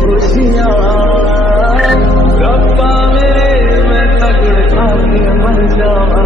खुशियाँ रब्बा मेरे मैं तगड़ आके मर जावा